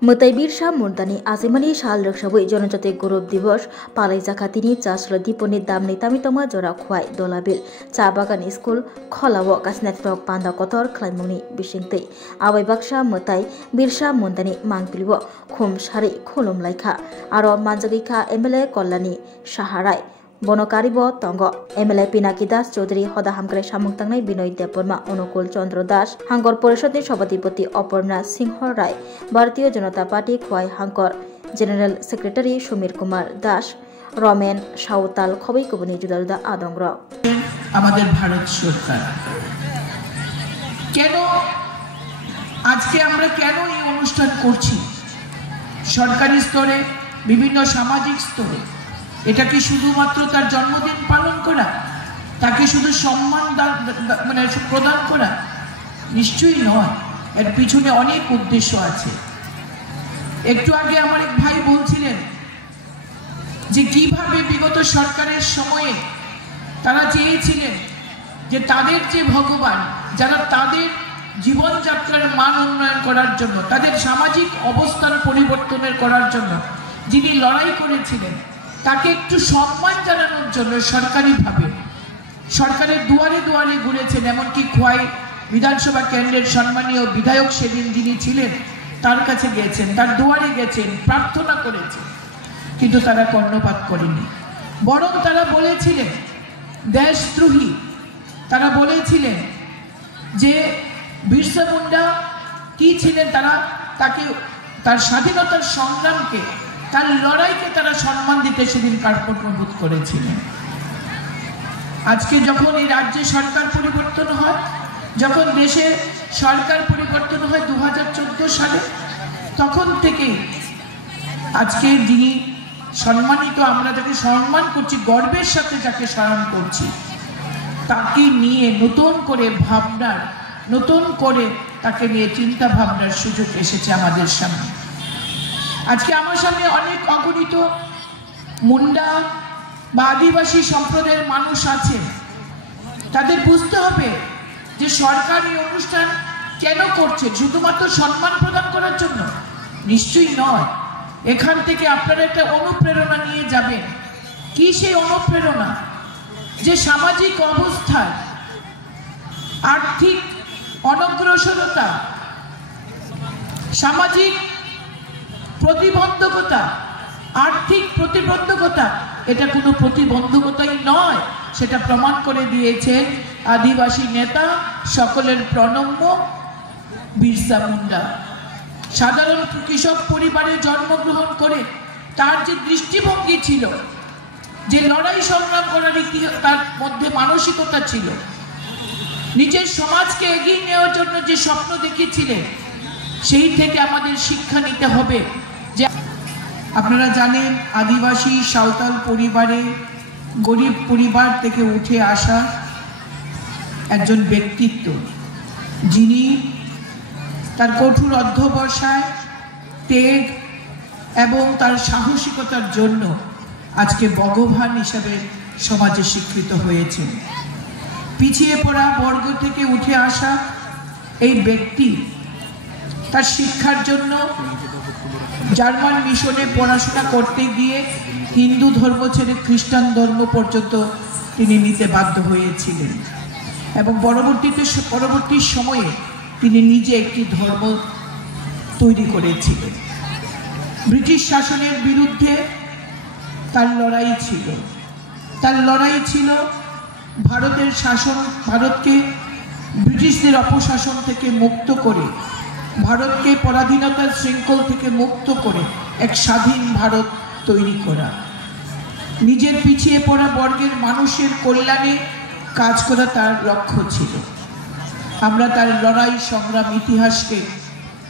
Mutai Birsa Muntani Azimani Shal Rakshawi Jonajati Group Divosh Palai Zakatini Chasra Diponi Damni Tamitama Jora Khwai Dolabil Chabagan School Kholawo Kasnet Frog Panda Kotor Klaimuni Bishingte Awai Baksha Mutai Birsa Muntani Mangpilwo Khum Shari Khulum Laika Aro Manjagika MLA Kolani Shaharai Bonokaribo Tongo MLA Pinaki Das Chaudhary Hoda Hamkare Samungtangnai Binoy Deporma Onukul Chandra Das Hangor Porishod Sabhapati Aparna Singh Rai Bharatiya Janata Party Khwai Hangor General Secretary Shumir Kumar Das Roman Shautal Khobei Kubuni Judalda Adongra আমাদের ভারত সরকার কেন আজকে আমরা কেন এই অনুষ্ঠান করছি সরকারি স্তরে বিভিন্ন সামাজিক স্তরে এটা কি শুধুমাত্র তার জন্মদিন পালন করা তাকে শুধু সম্মান মানে প্রদান করা নিশ্চয়ই নয় এর পিছনে অনেক উদ্দেশ্য আছে একটু আগে আমার এক ভাই বলছিলেন যে কিভাবে বিগত সরকারের সময়ে তারা চেয়েছিলেন যে তাদের যে ভগবান যারা তাদের জীবনযাত্রার মান উন্নয়ন করার জন্য তাদের সামাজিক অবস্থার পরিবর্তনের করার জন্য যিনি লড়াই করেছিলেন তাকে একটু সম্মান জানানোর জন্য সরকারিভাবে সরকারের দুয়ারে দুয়ারে ঘুরেছেন এমনকি খোয়াই বিধানসভা কেন্দ্রের সম্মানীয় বিধায়ক সেদিন যিনি ছিলেন তার কাছে গিয়েছেন তার দুয়ারে গেছেন প্রার্থনা করেছেন কিন্তু তারা কর্ণপাত করেনি বরং তারা বলেছিলেন দেশদ্রোহী তারা বলেছিলেন যে বিরসা মুন্ডা কি ছিলেন তারা তাকে তার স্বাধীনতার সংগ্রামকে তার লড়াইকে তারা সম্মান দিতে সেদিন কার্পণ্যবোধ করেছিলেন আজকে যখন এই রাজ্যে সরকার পরিবর্তন হয় যখন দেশে সরকার পরিবর্তন হয় 2014 সালে তখন থেকে আজকে যিনি সম্মানিত আমরা যাকে সম্মান করছি গর্বের সাথে যাকে স্মরণ করছি তাকে নিয়ে নতুন করে ভাবনার নতুন করে তাকে নিয়ে চিন্তা ভাবনার সুযোগ এসেছে আমাদের সামনে আজকে আমার সামনে অনেক অগণিত মুন্ডা বা আদিবাসী সম্প্রদায়ের মানুষ আছে তাদের বুঝতে হবে যে সরকার এই অনুষ্ঠান কেন করছে শুধুমাত্র সম্মান প্রদান করার জন্য নিশ্চয়ই নয় এখান থেকে আপনারা একটা অনুপ্রেরণা নিয়ে যাবেন কি সেই অনুপ্রেরণা যে সামাজিক অবস্থায় আর্থিক অনগ্রসরতা সামাজিক প্রতিবন্ধকতা আর্থিক প্রতিবন্ধকতা এটা কোনো প্রতিবন্ধকতাই নয় সেটা প্রমাণ করে দিয়েছেন আদিবাসী নেতা সকলের প্রণম্য বিরসা মুন্ডা সাধারণ কৃষক পরিবারে জন্মগ্রহণ করে তার যে দৃষ্টিভঙ্গি ছিল যে লড়াই সংগ্রাম করার তার মধ্যে মানসিকতা ছিল নিজের সমাজকে এগিয়ে নেওয়ার জন্য যে স্বপ্ন দেখিয়েছিলেন সেই থেকে আমাদের শিক্ষা নিতে হবে যে আপনারা জানেন আদিবাসী সাঁওতাল পরিবারে গরিব পরিবার থেকে উঠে আসা একজন ব্যক্তিত্ব যিনি তার কঠোর অধ্যবসায় ত্যাগ এবং তার সাহসিকতার জন্য আজকে ভগবান হিসাবে সমাজে স্বীকৃত হয়েছেন পিছিয়ে পড়া বর্গ থেকে উঠে আসা এই ব্যক্তি তার শিক্ষার জন্য জার্মান মিশনে পড়াশোনা করতে গিয়ে হিন্দু ধর্ম ছেড়ে খ্রিস্টান ধর্ম পর্যন্ত তিনি নিতে বাধ্য হয়েছিলেন এবং পরবর্তী সময়ে তিনি নিজে একটি ধর্ম তৈরি করেছিলেন ব্রিটিশ শাসনের বিরুদ্ধে তার লড়াই ছিল ভারতের শাসন ভারতকে ব্রিটিশদের অপশাসন থেকে মুক্ত করে ভারতকে পরাধীনতার শৃঙ্খল থেকে মুক্ত করে এক স্বাধীন ভারত তৈরি করা নিজের পিছিয়ে পড়া বর্গের মানুষের কল্যাণে কাজ করা তার লক্ষ্য ছিল আমরা তার লড়াই সংগ্রাম ইতিহাসকে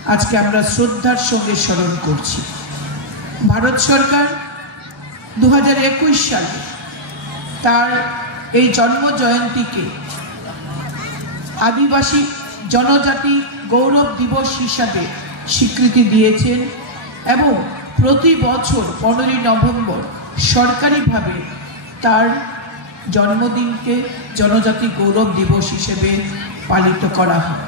আজকে আমরা শ্রদ্ধার সঙ্গে স্মরণ করছি ভারত সরকার 2021 সালে তার এই জন্ম জয়ন্তীকে আদিবাসী জনজাতি গৌরব দিবস হিসাবে স্বীকৃতি দিয়েছেন এবং প্রতি বছর 15 নভেম্বর সরকারিভাবে তার জন্মদিনকে জনজাতি গৌরব দিবস হিসেবে পালিত করা হয়